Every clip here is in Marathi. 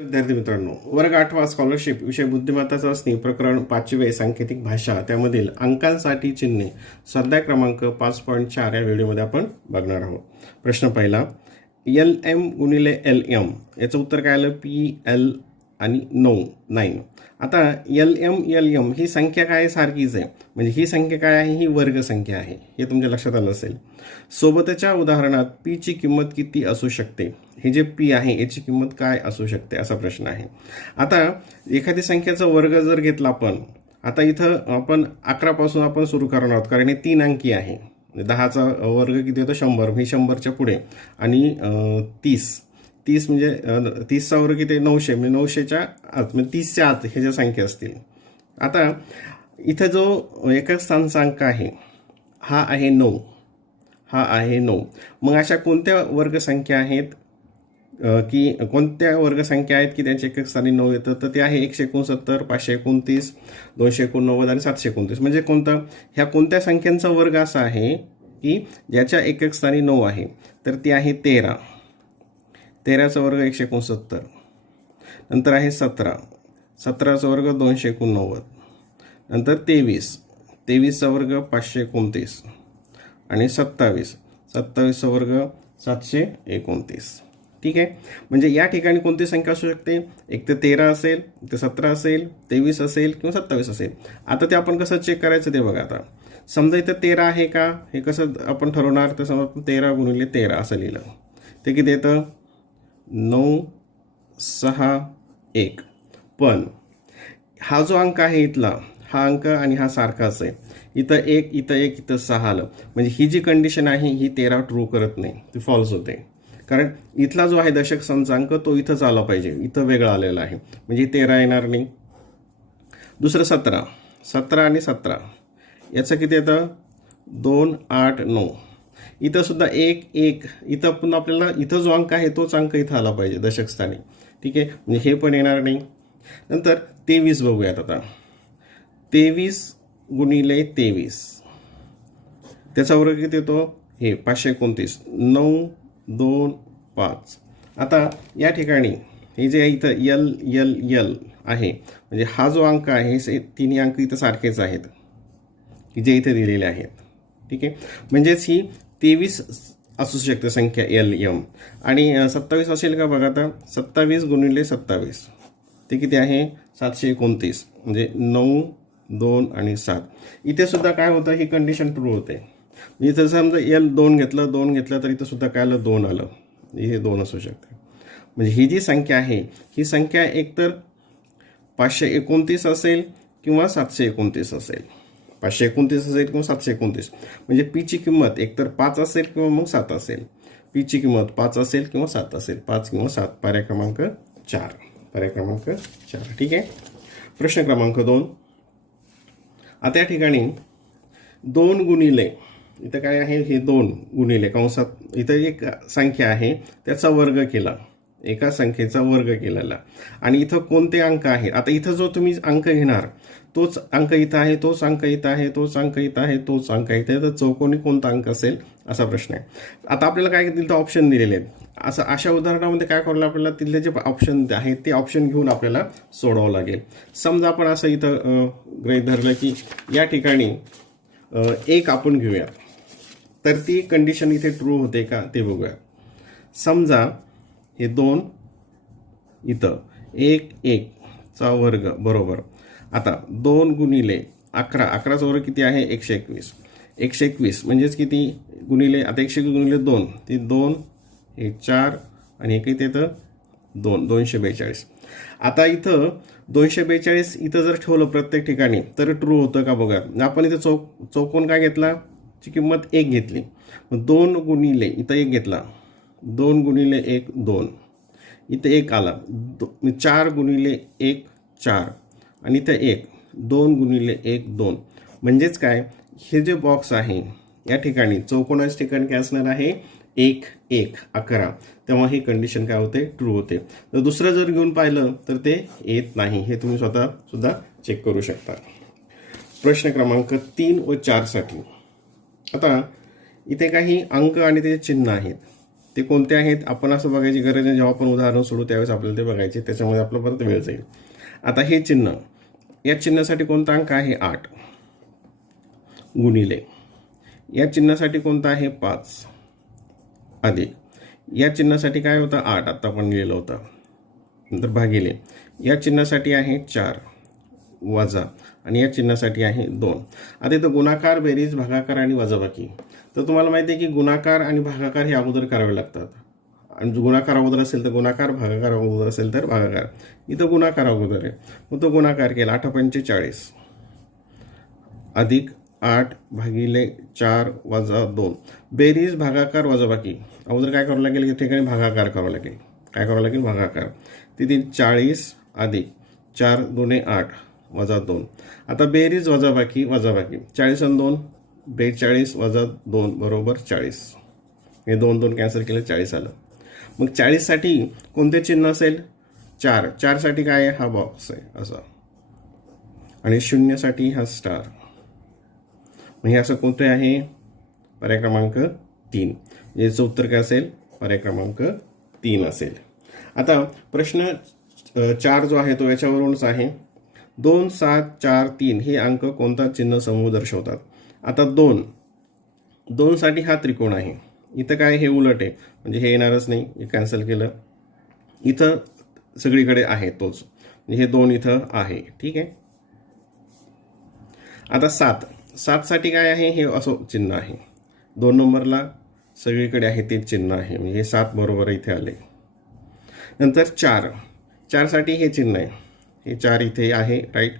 विद्यार्थी मित्रांनो, वर्ग 8वा स्कॉलरशिप विषय बुद्धिमत्ता चाचणी प्रकरण 5वे सांकेतिक भाषा त्यामधील अंकांसाठी चिन्हे स्वाध्याय क्रमांक 5.4 या व्हिडिओमध्ये आपण बघणार आहोत. प्रश्न पहिला, LM गुणिले LM याचं उत्तर काय आलं? PL आणि 9. आता LM LM ही संख्या काय सारखीच आहे, म्हणजे ही संख्या काय आहे? ही वर्ग संख्या आहे, हे तुमच्या लक्षात आलं असेल. सोबतच्या उदाहरणात P ची किंमत किती असू शकते? हे जे P आहे याची किंमत काय असू शकते असा प्रश्न आहे. आता एखादी संख्येचा वर्ग जर घेतला आपण, आता इथं आपण 11 पासून आपण सुरू करणार आहोत, कारण हे 3 अंकी आहे. 10चा वर्ग किती होतो? 100. हे 100च्या पुढे आणि 30 म्हणजे 30चा वर्ग किती? 900. म्हणजे 900च्या आत, म्हणजे 30च्या आत हे ज्या संख्या असतील. आता इथं जो एकक स्थानचा अंक आहे हा आहे 9, हा आहे 9. मग अशा कोणत्या वर्गसंख्या आहेत की कोणत्या वर्गसंख्या आहेत की त्यांच्या एकक स्थानी 9 येतं? तर ते आहे 169, 529, 289 आणि 729. म्हणजे कोणतं? ह्या कोणत्या संख्यांचा वर्ग असा आहे की ज्याच्या एकक स्थानी 9 आहे? तर ती आहे 13. 13चा वर्ग 169. नंतर आहे 17. 17चा वर्ग 289. नंतर 23. 23चा वर्ग 529 आणि 27. 27चा वर्ग 729. ठीक आहे. म्हणजे या ठिकाणी कोणती संख्या असू शकते? एक तर 13 असेल, ते 17 असेल, 23 असेल किंवा 27 असेल. आता ते आपण कसं चेक करायचं ते बघा. आता समजा इथं 13 आहे का, हे कसं आपण ठरवणार? तर समजा 13 गुणिले 13 असं लिहिलं, ते किती येतं? 9, 6, 1. पण हा जो अंक आहे इथला, हा अंक आणि हा सारखाच आहे. इथं 1, इथं 1, इथं 6 आलं, म्हणजे ही जी कंडिशन आहे ही 13 ट्रू करत नाही, ती फॉल्स होते. कारण इथला जो आहे दशक स्थानचा अंक तो इथंच आला पाहिजे, इथं वेगळा आलेला आहे, म्हणजे 13 येणार नाही. दुसरं 17. 17 आणि 17 याचं किती येतं? 2, 8, 9. इथं सुद्धा 1, 1. इथं पण आपल्याला इथं जो अंक आहे तोच अंक इथं आला पाहिजे दशक स्थानी. ठीक आहे, म्हणजे हे पण येणार नाही. नंतर 23 बघूयात. आता 23 गुणिले 23 त्याचा वर्ग किती येतो? हे 529. 9, 2, 5. आता या ठिकाणी हे जे इथं L आहे, म्हणजे हा जो अंक आहे हे तिन्ही अंक इथं सारखेच आहेत की जे इथे दिलेले आहेत. ठीक आहे, म्हणजेच ही 23 असू शकते संख्या LM. आणि 27 असेल का बघा. आता 27 गुणिले 27 ते किती आहे? 729. म्हणजे 9, 2 आणि 7. इथे सुद्धा काय होतं? ही कंडिशन ट्रू होते. इथं समजा L2 घेतलं, 2 घेतलं, तर इथं सुद्धा काय आलं? 2 आलं. हे 2 असू शकते. म्हणजे ही जी संख्या आहे ही संख्या एकतर 529 असेल किंवा 729 असेल. 529 असेल किंवा 729. म्हणजे P ची किंमत एकतर 5 असेल किंवा मग 7 असेल. P ची किंमत 5 असेल किंवा 7 असेल. 5 किंवा 7. पर्याय क्रमांक 4. पर्याय क्रमांक 4. ठीक आहे. प्रश्न क्रमांक 2. आता या ठिकाणी 2 गुणिले, इथं काय आहे? हे 2 गुणिले कंसात इथं एक संख्या आहे त्याचा वर्ग केला, एका संख्येचा वर्ग केलेला. आणि इथं कोणते अंक आहेत? आता इथं जो तुम्ही अंक घेणार तोच अंक इथं आहे, तोच अंक इथं आहे, तोच अंक इथं आहे, तोच अंक इथं आहे. तर चौकोनी कोणता अंक असेल असा प्रश्न आहे. आता आपल्याला काय तिथं ऑप्शन दिलेले आहेत. अशा उदाहरणामध्ये काय करायला आपल्याला तिथले जे ऑप्शन आहेत ते ऑप्शन घेऊन आपल्याला सोडवावं लागेल. समजा आपण असं इथं गृहीत धरलं की या ठिकाणी 1 आपण घेऊया, तर ती कंडिशन इथे ट्रू होते का ते बघूया. समजा हे 2 इथं 1, 1 चा वर्ग बरोबर. आता 2 गुणिले 11. 11चा वर्ग किती आहे? 121. 121 म्हणजेच किती गुणिले, आता 121 गुणिले 2 ती 2, हे 4 आणि हे किती येतं? 2. 242. आता इथं 242 इथं जर ठेवलं प्रत्येक ठिकाणी तर ट्रू होतं का बघा. आपण इथं चौकोन काय घेतला? ची किंमत 1 घेतली. 2 गुणिले इथं 1 घेतला, 2 गुणिले 1 2. इथं 1 आला. 4 गुणिले 1 4 आणि इथं 1. 2 गुणिले 1 2. म्हणजेच काय? हे जे बॉक्स आहे या ठिकाणी चौकोनाच्या ठिकाणी काय असणार आहे? 1 1 11. तेव्हा ही कंडिशन काय होते? ट्रू होते. तर दुसरं जर घेऊन पाहिलं तर ते येत नाही. हे तुम्ही स्वतः सुद्धा चेक करू शकता. प्रश्न क्रमांक 3 व 4 साठी. आता इथे काही अंक आणि त्याचे चिन्ह आहेत. ते कोणते आहेत आपण असं बघायची गरज नाही, जेव्हा आपण उदाहरण सोडू त्यावेळेस आपल्याला ते बघायचे, त्याच्यामध्ये आपलं परत वेळ जाईल. आता हे चिन्ह, या चिन्हासाठी कोणता अंक आहे 8 गुणिले, या चिन्हासाठी कोणता आहे 5 अधिक, या चिन्हासाठी काय होतं 8 आता आपण लिहिलं होतं, नंतर भागिले, या चिन्हासाठी आहे 4 वजा, आणि या चिन्हासाठी आहे 2. आता इथं गुणाकार, बेरीज, भागाकार आणि वजाबाकी. तर तुम्हाला माहिती आहे की गुणाकार आणि भागाकार हे अगोदर करावे लागतात, आणि गुणाकार अगोदर असेल तर गुणाकार, भागाकार अगोदर असेल तर भागाकार. इथं गुणाकार अगोदर आहे, मग तो गुणाकार केला 8 पंचे 40 अधिक 8 भागिले 4 वजा 2. बेरीज, भागाकार, वजाबाकी अगोदर काय करावं लागेल, या ठिकाणी भागाकार करावं लागेल. काय करावं लागेल, भागाकार. तिथे 40 अधिक 4 दुणे 8 वजा 2. आता बेरीज, वजाबाकी, 40 आणि 2 42 वजा 2 बरोबर 40. हे 2 2 कॅन्सल केलं, 40 आलं. मग 40 साठी कोणते चिन्ह असेल, 4 साठी काय आहे, हा बॉक्स आहे असा, आणि 0 साठी हा स्टार. मग हे असं कोणते आहे, पर्याय क्रमांक 3. याचं उत्तर काय असेल, पर्याय क्रमांक 3 असेल. आता प्रश्न 4 जो आहे तो याच्यावरूनच आहे. 2 7 4 3 हे अंक कोणता चिन्ह समूह दर्शवतात. आता 2 साठी हा त्रिकोण आहे, इथं काय हे उलट आहे, म्हणजे हे येणारच नाही, हे कॅन्सल केलं. इथं सगळीकडे आहे तोच, म्हणजे हे 2 इथं आहे. ठीक आहे. आता 7 साठी काय आहे, हे असं चिन्ह आहे, 2 नंबरला सगळीकडे आहे तेच चिन्ह आहे, म्हणजे हे 7 बरोबर इथे आले. नंतर 4 साठी हे चिन्ह आहे, हे 4 इथे आहे, राईट.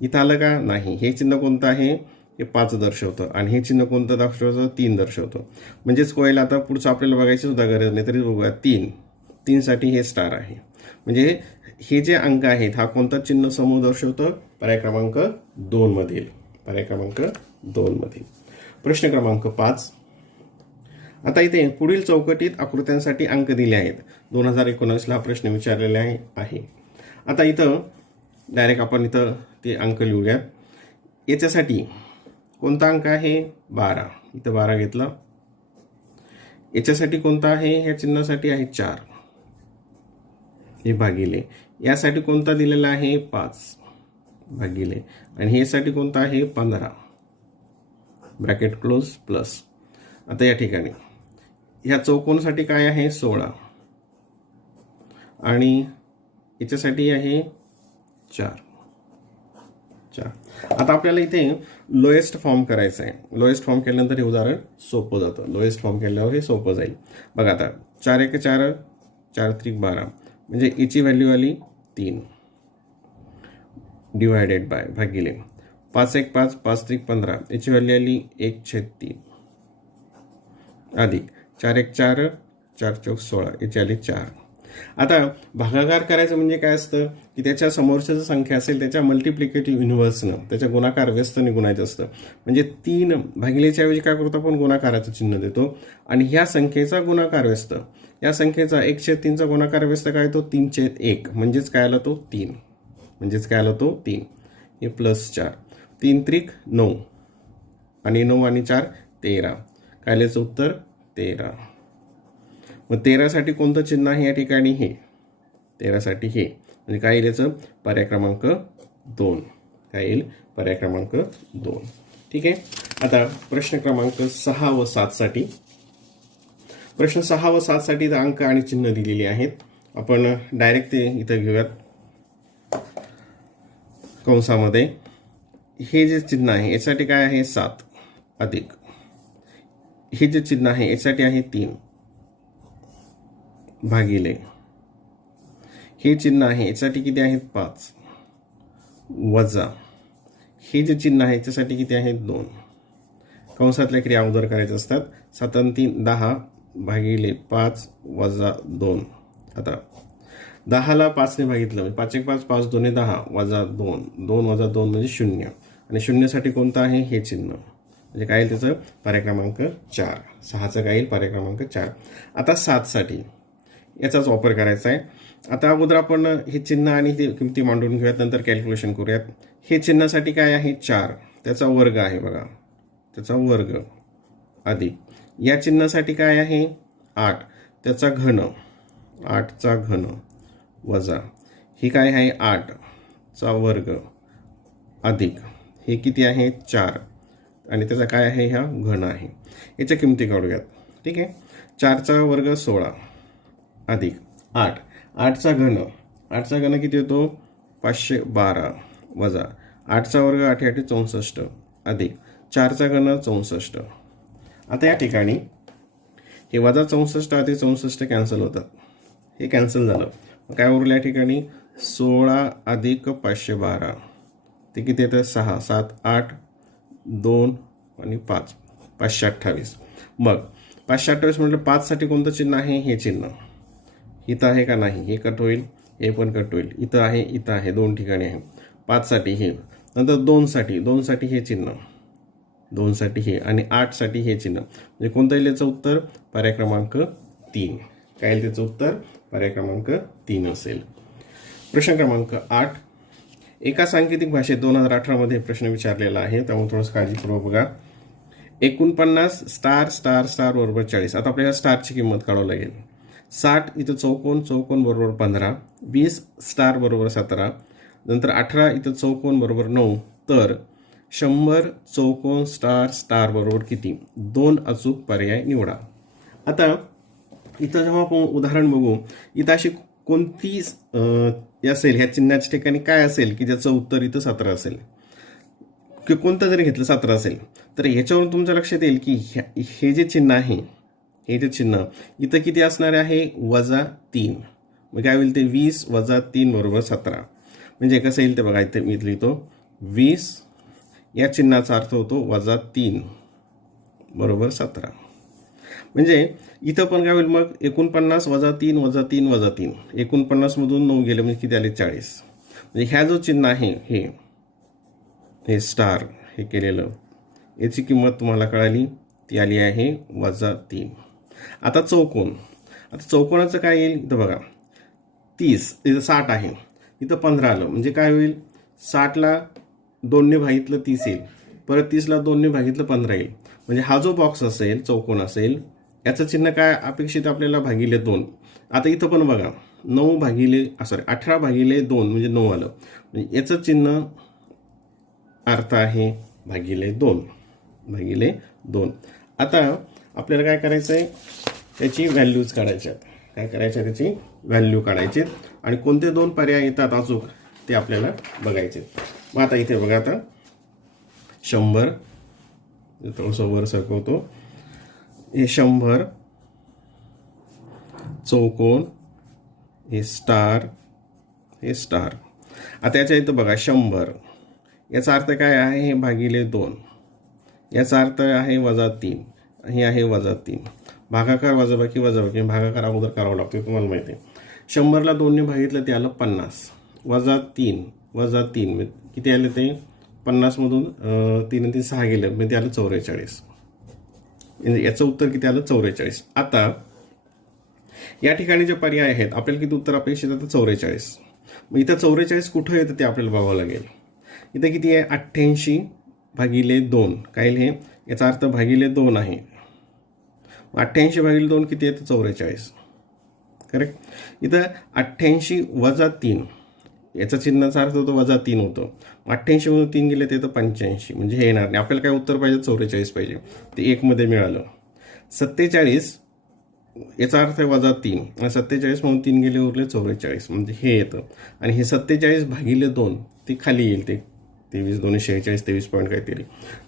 इथं आलं का, नाही. हे चिन्ह कोणतं आहे, हे 5 दर्शवतं, आणि हे चिन्ह कोणतं दर्शवतं, 3 दर्शवतं. म्हणजेच कोयल आता पुढचं आपल्याला बघायची सुद्धा गरज नाही, तरी बघूया 3 साठी हे स्टार आहे. म्हणजे हे जे अंक आहेत हा कोणता चिन्ह समूह दर्शवतं, पर्याय क्रमांक 2 मधील. पर्याय क्रमांक 2 मधील. प्रश्न क्रमांक 5. आता इथे पुढील चौकटीत आकृत्यांसाठी अंक दिले आहेत. 2019ला हा प्रश्न विचारलेला आहे. आता इथं डायरेक्ट आपण इथं ते अंक लिहूयात. याच्यासाठी कोणता अंक आहे, 12. इथं 12 घेतला. याच्यासाठी कोणता आहे, ह्या चिन्हासाठी आहे 4, हे भागिले. यासाठी कोणता दिलेला आहे, 5 भागिले, आणि ह्यासाठी कोणता आहे, 15 ब्रॅकेट क्लोज प्लस. आता या ठिकाणी ह्या चौकोनासाठी काय आहे, 16, आणि याच्यासाठी आहे 4. आता आपल्याला इथे लोएस्ट फॉर्म करायचं आहे. लोएस्ट फॉर्म केल्यानंतर हे उदाहरण सोपं जातं. लोएस्ट फॉर्म केल्यावर हे सोपं जाईल. बघा आता 4 1 4 4 3 12, म्हणजे याची व्हॅल्यू आली 3 डिवायडेड बाय भागिले 5 1 5 5 3 15, याची व्हॅल्यू आली 1/3 अधिक 4 1 4 4 4 16, याची आली 4. आता भागाकार करायचं म्हणजे काय असतं की त्याच्या समोरच्या जर संख्या असेल त्याच्या मल्टिप्लिकेटिव्ह इन्व्हर्सनं, त्याच्या गुणाकार व्यस्तने गुणायचं असतं. म्हणजे 3 भागिलेच्या ऐवजी काय करतो आपण, गुणाकाराचं चिन्ह देतो, आणि ह्या संख्येचा गुणाकार व्यस्त, या संख्येचा 1/3चा गुणाकार व्यस्त काय, तो 3/1, म्हणजेच काय आला तो 3. म्हणजेच काय आला तो 3. हे प्लस 4, 3 त्रिक 9, आणि 9 आणि 4 13, काय आल्याचं उत्तर 13. मग 13 साठी कोणतं चिन्ह आहे या ठिकाणी, हे 13 साठी हे, म्हणजे काय येईल याचं, पर्याय क्रमांक 2. काय येईल, पर्याय क्रमांक 2. ठीक आहे. आता प्रश्न क्रमांक 6 व 7 साठी. प्रश्न 6 व 7 साठी अंक आणि चिन्ह दिलेली आहेत. आपण डायरेक्ट ते इथं घेऊयात. कंसामध्ये हे जे चिन्ह आहे यासाठी काय आहे, 7 अधिक, हे जे चिन्ह आहे यासाठी आहे 3 भागिले, हे चिन्ह आहे यासाठी किती आहेत, 5 वजा, हे जे चिन्ह आहे याच्यासाठी किती आहेत, 2. कंसातल्या क्रिया अगोदर करायच्या असतात. 7 आणि 3 10 भागिले 5 वजा 2. आता 10ला 5ने भागितलं, 5 1 5 5 2 10 वजा 2, 2 वजा 2 म्हणजे 0, आणि 0 साठी कोणतं आहे, हे चिन्ह, म्हणजे काय येईल त्याचं, पर्याय क्रमांक 4. 6चं काय येईल, पर्याय क्रमांक 4. आता 7 साठी याचाच वापर करायचा आहे. आता अगोदर आपण हे चिन्ह आणि ते किमती मांडून घेऊयात, नंतर कॅल्क्युलेशन करूयात. हे चिन्हासाठी काय आहे, 4, त्याचा वर्ग आहे बघा, त्याचा वर्ग अधिक, या चिन्हासाठी काय आहे 8, त्याचा घन 8चा घन वजा ही काय आहे 8चा वर्ग अधिक हे किती आहे 4 आणि त्याचा काय आहे ह्या घन आहे. याच्या किमती काढूयात. ठीक आहे. 4चा वर्ग 16 अधिक 8चा घन किती होतो 512 वजा 8चा वर्ग 8 8 64 अधिक 4चा घन 64. आता या ठिकाणी हे वजा 64 अधिक 64 कॅन्सल होतात. हे कॅन्सल झालं. मग काय उरलं या ठिकाणी 16 अधिक 512 ते किती येतं 6 7 8 2 आणि 5 528. मग 528 म्हटलं 5 साठी कोणतं चिन्ह आहे हे चिन्ह इथं आहे का नाही हे कट होईल हे पण कट होईल. इथं आहे दोन ठिकाणी आहे. 5 साठी हे नंतर 2 साठी हे चिन्ह 2 साठी हे आणि 8 साठी हे चिन्ह म्हणजे कोणतं येईल याचं उत्तर पर्याय क्रमांक 3. काय येईल त्याचं उत्तर पर्याय क्रमांक 3 असेल. प्रश्न क्रमांक 8 एका सांकेतिक भाषेत 2018 मध्ये प्रश्न विचारलेला आहे त्यामुळे थोडंसं काळजीपूर्वक बघा. 49 स्टार स्टार स्टार बरोबर 40. आता आपल्याला स्टारची किंमत काढावं लागेल. 60 इथं चौकोन बरोबर 15 20 स्टार बरोबर 17 नंतर 18 इथं चौकोन बरोबर 9 तर 100 चौकोन स्टार स्टार बरोबर किती 2 अचूक पर्याय निवडा. आता इथं जेव्हा आपण उदाहरण बघू इथं अशी कोणती असेल ह्या चिन्हाच्या ठिकाणी काय असेल की ज्याचं उत्तर इथं 17 असेल की कोणतं जरी घेतलं 17 असेल तर ह्याच्यावरून तुमच्या लक्षात येईल की हे जे चिन्ह आहे हे जे चिन्ह इथं किती असणार आहे -3. मग काय होईल ते 20 - 3 बरोबर 17. म्हणजे कसं येईल ते बघा इथे मी लिहितो 20 या चिन्हाचा अर्थ होतो -3 बरोबर 17. म्हणजे इथं पण काय होईल मग 49 - 3 - 3 - 3 49 मधून 9 गेले म्हणजे किती आले 40. म्हणजे ह्या जो चिन्ह आहे हे स्टार हे केलेलं याची किंमत तुम्हाला कळाली ती आली आहे -3. आता चौकोनाचं काय येईल इथं बघा 30 इथं 60 आहे इथं 15 आलं म्हणजे काय होईल 60ला 2ने भागितलं 30 येईल परत 30ला 2ने भागितलं 15 येईल. म्हणजे हा जो बॉक्स असेल चौकोन असेल याचं चिन्ह काय अपेक्षित आपल्याला -2. आता इथं पण बघा 18/2 म्हणजे 9 आलं म्हणजे याचं चिन्ह अर्थ आहे -2. आता आपल्याला काय करायचं आहे त्याची व्हॅल्यूज काढायच्या आहेत. काय करायचं त्याची व्हॅल्यू काढायची आणि कोणते 2 पर्याय येतात अचूक ते आपल्याला बघायचे. मग आता इथे बघा आता 100 थोडंसं वर सरकवतो हे 100 चौकोन हे स्टार आता याच्या इथं बघा 100 याचा अर्थ काय आहे हे -2 याचा अर्थ आहे -3 हे आहे -3 भागाकार वजाबाकी भागाकार अगोदर करावा लागतो तुम्हाला माहिती आहे. 100ला 2ने भागितलं ते आलं 50 -3 किती आलं ते 50 मधून 3 आणि 3 6 गेलं म्हणजे ते आलं 44. म्हणजे याचं उत्तर किती आलं 44. आता या ठिकाणी जे पर्याय आहेत आपल्याला किती उत्तर अपेक्षित आहे 44. मग इथं 44 कुठं येतं ते आपल्याला बघावं लागेल. इथं किती आहे 88/2 काय हे याचा अर्थ -2 आहे. 88/2 किती येतं 44 करेक्ट. इथं 88 - 3 याचा चिन्हाचा अर्थ होतो -3 होतं. 88 मधून 3 गेले ते तर 85 म्हणजे हे येणार नाही. आपल्याला काय उत्तर पाहिजे 44 पाहिजे ते 1 मध्ये मिळालं. 47 याचा अर्थ आहे -3 आणि 47 मधून 3 गेले उरले 44 म्हणजे हे येतं आणि हे 47/2 ते खाली येईल ते 23 2 46 23 पॉईंट काहीतरी.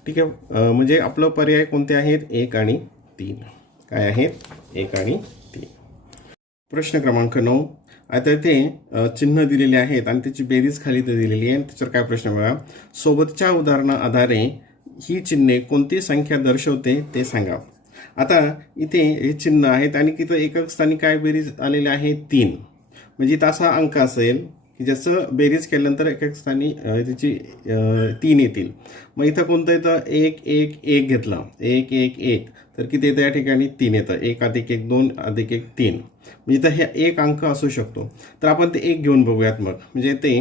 ठीक आहे. म्हणजे आपलं पर्याय कोणते आहेत 1 आणि 3 काय आहेत 1 आणि 3. प्रश्न क्रमांक 9 आता इथे चिन्ह दिलेले आहेत आणि त्याची बेरीज खाली तर दिलेली आहे. त्याच्यावर काय प्रश्न बघा सोबतच्या उदाहरणा आधारे ही चिन्हे कोणती संख्या दर्शवते ते सांगा. आता इथे हे चिन्ह आहेत आणि तिथं एकक स्थानी काय बेरीज आलेले आहे 3 म्हणजे इथं असा अंक असेल की ज्याचं बेरीज केल्यानंतर एकक स्थानी त्याची 3 येतील. मग इथं कोणतं येतं 1 1 1 घेतला 1 1 1 तर किती येतं या ठिकाणी 3 येतं 1 + 1 2 + 1 3 म्हणजे इथं हे एक अंक असू शकतो. तर आपण ते 1 घेऊन बघूयात मग म्हणजे ते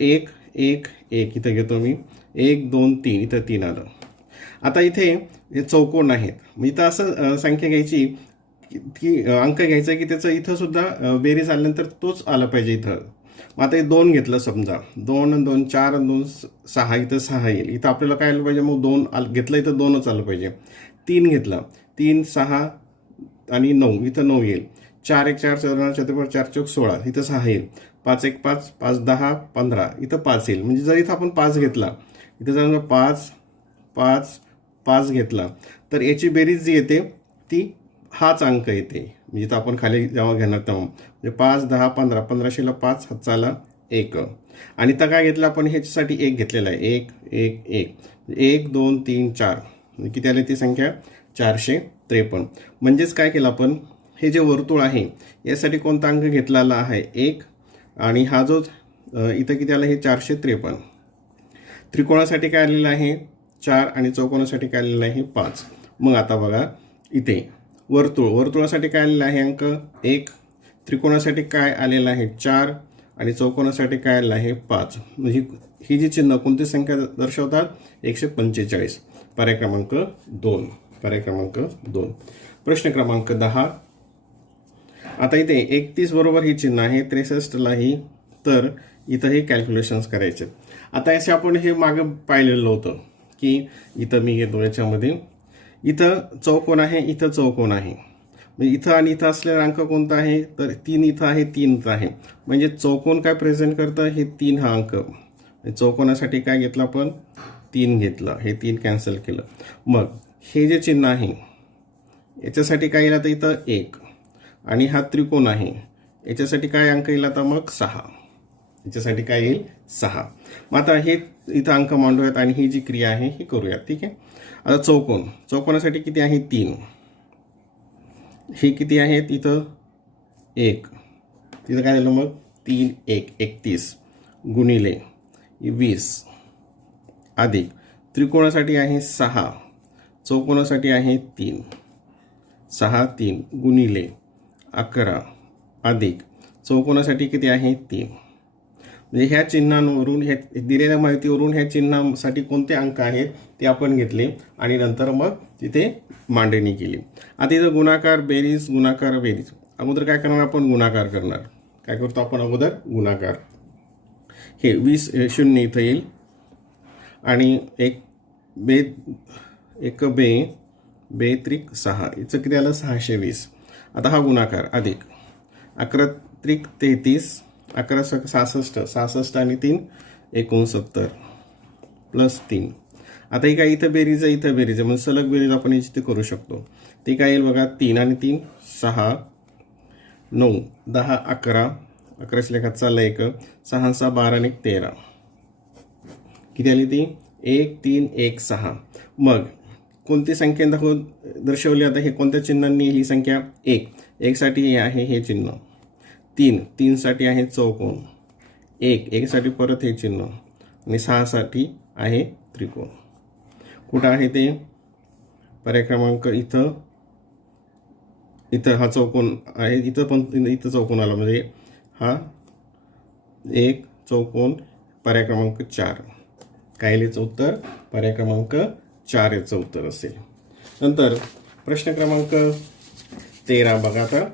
1 1 1 इथं घेतो मी 1 2 3 इथं 3 आलं. आता इथे हे चौकोन आहेत मग इथं असं संख्या घ्यायची की अंक घ्यायचा की त्याचं इथं सुद्धा बेरीज आल्यानंतर तोच आला पाहिजे इथं. मग आता हे 2 घेतलं समजा, 2 आणि 2 4 आणि 2 6, इथं 6 येईल. इथं आपल्याला काय आलं पाहिजे, मग 2 घेतलं इथं 2च आलं पाहिजे. 3 घेतला, 3 6 आणि 9, इथं 9 येईल. 4 1 4 4 4 चौक 16, इथं 6 येईल. 5 1 5 5 10 15, इथं 5 येईल. म्हणजे जर इथं आपण 5 घेतला, इथं जर 5 5 5 घेतला तर याची बेरीज जी येते ती हाच अंक येते. म्हणजे इथं आपण खाली जेव्हा घेणार तेव्हा म्हणजे 5 10 15, 15शीला 5 हातचाला 1. आणि इथं काय घेतलं आपण, ह्याच्यासाठी 1 घेतलेला आहे. 1 1 1 1 2 3 4, म्हणजे किती आली ती संख्या 453. म्हणजेच काय केलं आपण, हे जे वर्तुळ आहे यासाठी कोणता अंक घेतलेला आहे 1, आणि हा जो इथं किती आला हे 453. त्रिकोणासाठी काय आलेलं आहे 4, आणि चौकोनासाठी काय आलेलं आहे 5. मग आता बघा इथे वर्तुळासाठी काय आलेलं आहे अंक 1, त्रिकोणासाठी काय आलेलं आहे 4, आणि चौकोनासाठी काय आलेलं आहे 5. म्हणजे ही जी चिन्ह कोणती संख्या दर्शवतात 145. पर्याय क्रमांक 2. पर्याय क्रमांक 2. प्रश्न क्रमांक 10. आता इथे 31 बरोबर ही चिन्ह आहे, 63ला ही, तर इथं हे कॅल्क्युलेशन्स करायचे. आता याचे आपण हे मागं पाहिलेलं होतं की इथं मी घेतो याच्यामध्ये, इथं चौकोन आहे, इथं चौकोन आहे. म्हणजे इथं आणि इथं असलेला अंक कोणता आहे, तर 3 इथं आहे, 3 इथं आहे. म्हणजे चौकोन काय प्रेझेंट करतं, हे 3 हा अंक. चौकोनासाठी काय घेतलं आपण 3 घेतलं, हे 3 कॅन्सल केलं. मग हे जे चिन्ह आहे याच्यासाठी काय येईल, तर इथं 1, आणि हा त्रिकोण आहे याच्यासाठी काय अंक येईल, आता मग 6. याच्यासाठी काय येईल 6. मग आता हे इथं अंक मांडूयात आणि ही जी क्रिया आहे ही करूयात. ठीक आहे. आता चौकोनासाठी किती आहे 3, हे किती आहेत इथं 1, तिथं काय झालं मग 3 1 31 गुणिले 20 अधिक त्रिकोणासाठी आहे 6, चौकोनासाठी आहे 3 6 3 गुणिले 11 अधिक चौकोनासाठी किती आहे 3. म्हणजे ह्या चिन्हांवरून, ह्या दिलेल्या माहितीवरून ह्या चिन्हासाठी कोणते अंक आहेत ते आपण घेतले आणि नंतर मग तिथे मांडणी केली. आता इथं गुणाकार बेरीज, गुणाकार बेरीज. अगोदर काय करणार आपण, गुणाकार करणार. काय करतो आपण अगोदर, गुणाकार. हे 20 0 इथं येईल, आणि एक बे त्रिक 6, इथं किती आलं 620. आता हा गुणाकार अधिक 11 त्रिक 33, 11 66 66 आणि 3 69 प्लस 3. आता ही काय इथं बेरीज आहे, इथं बेरीज आहे, म्हणजे सलग बेरीज आपण याची ते करू शकतो. ते काय येईल बघा, 3 आणि 3 6 9 10 11 11 लेखात चालला 1 6 6 12 आणि 13, किती आली ती 1 3 1 6. मग कोणती संख्या दर्शवली, आता हे कोणत्या चिन्हांनी ही संख्या 1 साठी आहे हे चिन्ह, 3 साठी आहे चौकोन, 1 साठी परत हे चिन्ह, आणि 6 साठी आहे त्रिकोण. कुठं आहे ते, पर्याय क्रमांक इथं हा चौकोन आहे, इथं पण इथं चौकोन आला, म्हणजे हा एक चौकोन, पर्याय क्रमांक 4. काय याचं उत्तर, पर्याय क्रमांक 4 याचं उत्तर असेल. नंतर प्रश्न क्रमांक 13 बघा. आता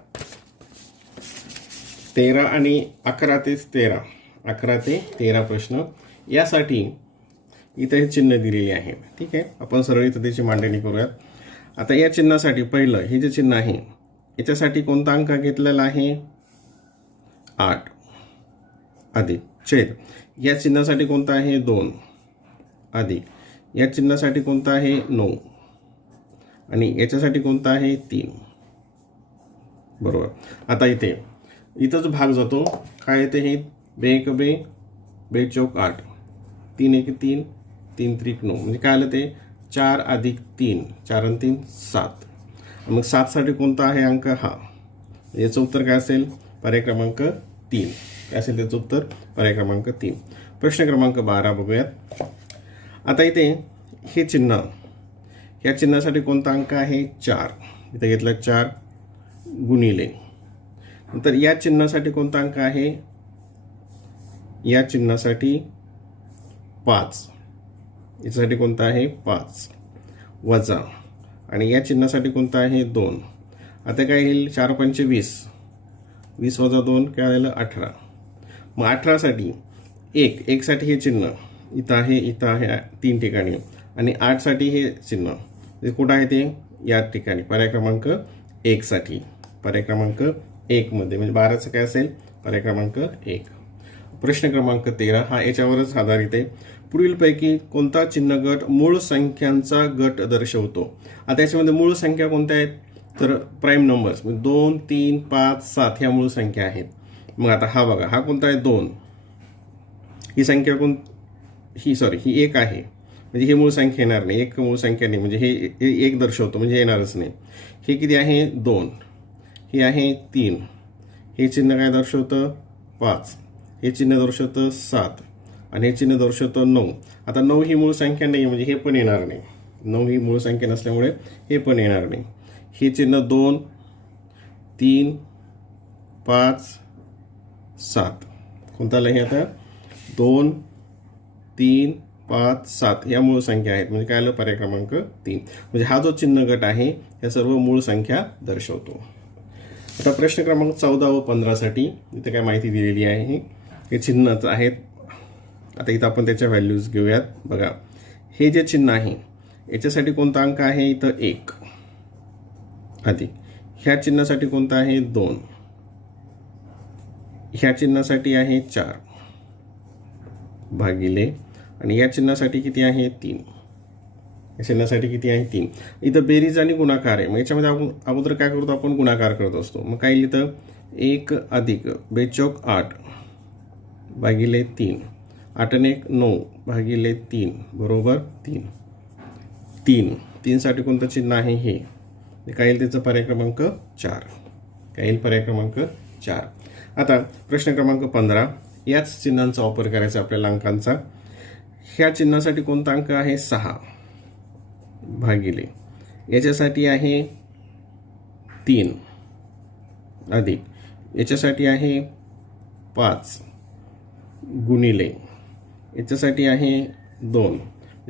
13 आणि 11 ते 13 प्रश्न, यासाठी इथे हे चिन्ह दिलेले आहे. ठीक आहे, आपण सरळ इथं त्याची मांडणी करूयात. आता या चिन्हासाठी पहिलं हे जे चिन्ह आहे याच्यासाठी कोणता अंक घेतलेला आहे 8 अधिक छेद, या चिन्हासाठी कोणता आहे 2 अधिक, या चिन्हासाठी कोणता आहे 9, आणि याच्यासाठी कोणता आहे 3. बरोबर. आता इथंच भाग जातो, काय येते हे बे चौक 8 3 1 3 3 त्रिक 9, म्हणजे काय आलं ते 4 अधिक 3 4 आणि 3 7. मग 7 साठी कोणता आहे अंक हा, याचं उत्तर काय असेल, पर्याय क्रमांक 3. काय असेल त्याचं उत्तर, पर्याय क्रमांक 3. प्रश्न क्रमांक 12 बघूयात. आता इथे हे चिन्ह, ह्या चिन्हासाठी कोणता अंक आहे 4, इथे घेतला 4 गुणिले, नंतर या चिन्हासाठी कोणता अंक आहे, या चिन्हासाठी 5, याच्यासाठी कोणता आहे 5 वजा, आणि या चिन्हासाठी कोणता आहे 2. आता काय येईल 4 पंचे 20, 20 वजा 2 काय झालं 18. मग 18साठी एकसाठी हे चिन्ह इथं आहे 3 ठिकाणी आणि 8साठी हे चिन्ह ते कुठं आहे ते या ठिकाणी पर्याय क्रमांक 1 साठी. पर्याय क्रमांक 1 मध्ये म्हणजे 12चं काय असेल पर्याय क्रमांक 1. प्रश्न क्रमांक 13 हा याच्यावरच आधारित आहे. पुढीलपैकी कोणता चिन्ह गट मूळ संख्यांचा गट दर्शवतो. आता याच्यामध्ये मूळ संख्या कोणत्या आहेत तर प्राईम नंबर्स म्हणजे 2, 3, 5, 7 ह्या मूळ संख्या आहेत. मग आता हा बघा हा कोणता आहे 2. ही संख्या ही 1 आहे म्हणजे हे मूळ संख्या येणार नाही. एक मूळ संख्या नाही म्हणजे हे 1 दर्शवतो म्हणजे येणारच नाही. हे किती आहे 2, हे आहे 3, हे चिन्ह काय दर्शवतं 5, हे चिन्ह दर्शवतं 7 आणि हे चिन्ह दर्शवतं 9. आता 9 ही मूळ संख्या नाही म्हणजे हे पण येणार नाही. 9 ही मूळ संख्या नसल्यामुळे हे पण येणार नाही. हे चिन्ह 2, 3, 5, 7 कोणता आलं हे आता 2, 3, 5, 7 या मूळ संख्या आहेत म्हणजे काय आलं पर्याय क्रमांक 3. म्हणजे हा जो चिन्ह गट आहे या सर्व मूळ संख्या दर्शवतो. आता प्रश्न क्रमांक 14 व 15 साठी इथे काय माहिती दिलेली आहे. हे चिन्हच आहेत. आता इथं आपण त्याच्या व्हॅल्यूज घेऊयात. बघा हे जे चिन्ह आहे याच्यासाठी कोणता अंक आहे इथं 1 अधिक ह्या चिन्हासाठी कोणता आहे 2, ह्या चिन्हासाठी आहे 4 भागिले आणि या चिन्हासाठी किती आहे 3, या चिन्हासाठी किती आहे 3. इथं बेरीज आणि गुणाकार आहे. मग याच्यामध्ये आपण अगोदर काय करतो आपण गुणाकार करत असतो. मग काय लिहितं 1 अधिक 2 चौक 8 भागिले 3, 8 आणि 1 9 भागिले 3 बरोबर 3 साठी कोणतं चिन्ह आहे हे काय येईल त्याचं पर्याय क्रमांक 4. काय येईल पर्याय क्रमांक 4. आता प्रश्न क्रमांक 15 याच चिन्हांचा वापर करायचा आपल्याला अंकांचा. ह्या चिन्हासाठी कोणता अंक आहे 6 भागिले याच्यासाठी आहे 3 अधिक याच्यासाठी आहे 5 गुणिले याच्यासाठी आहे 2.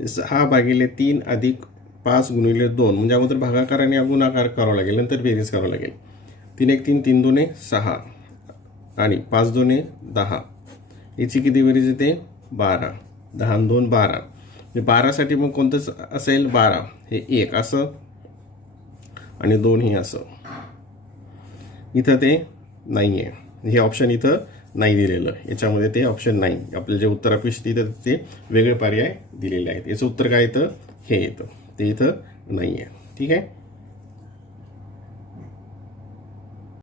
6 भागिले 3 अधिक 5 गुणिले 2 म्हणजे अगोदर भागाकार आणि गुणाकार करावा लागेल नंतर बेरीज करावं लागेल. 3 1 3 3 2 6 आणि 5 2 10 याची किती बेरीज येते 12. 10 आणि 2 12 म्हणजे 12 साठी मग कोणतंच असेल 12 हे 1 असं आणि 2 हे असं. इथं ते नाही आहे हे ऑप्शन इथं नाही दिलेलं याच्यामध्ये ते ऑप्शन नाही. आपल्याला जे उत्तर अपेक्षित इथं ते वेगळे पर्याय दिलेले आहेत. याचं उत्तर काय येतं हे येतं ते इथं नाही आहे. ठीक आहे.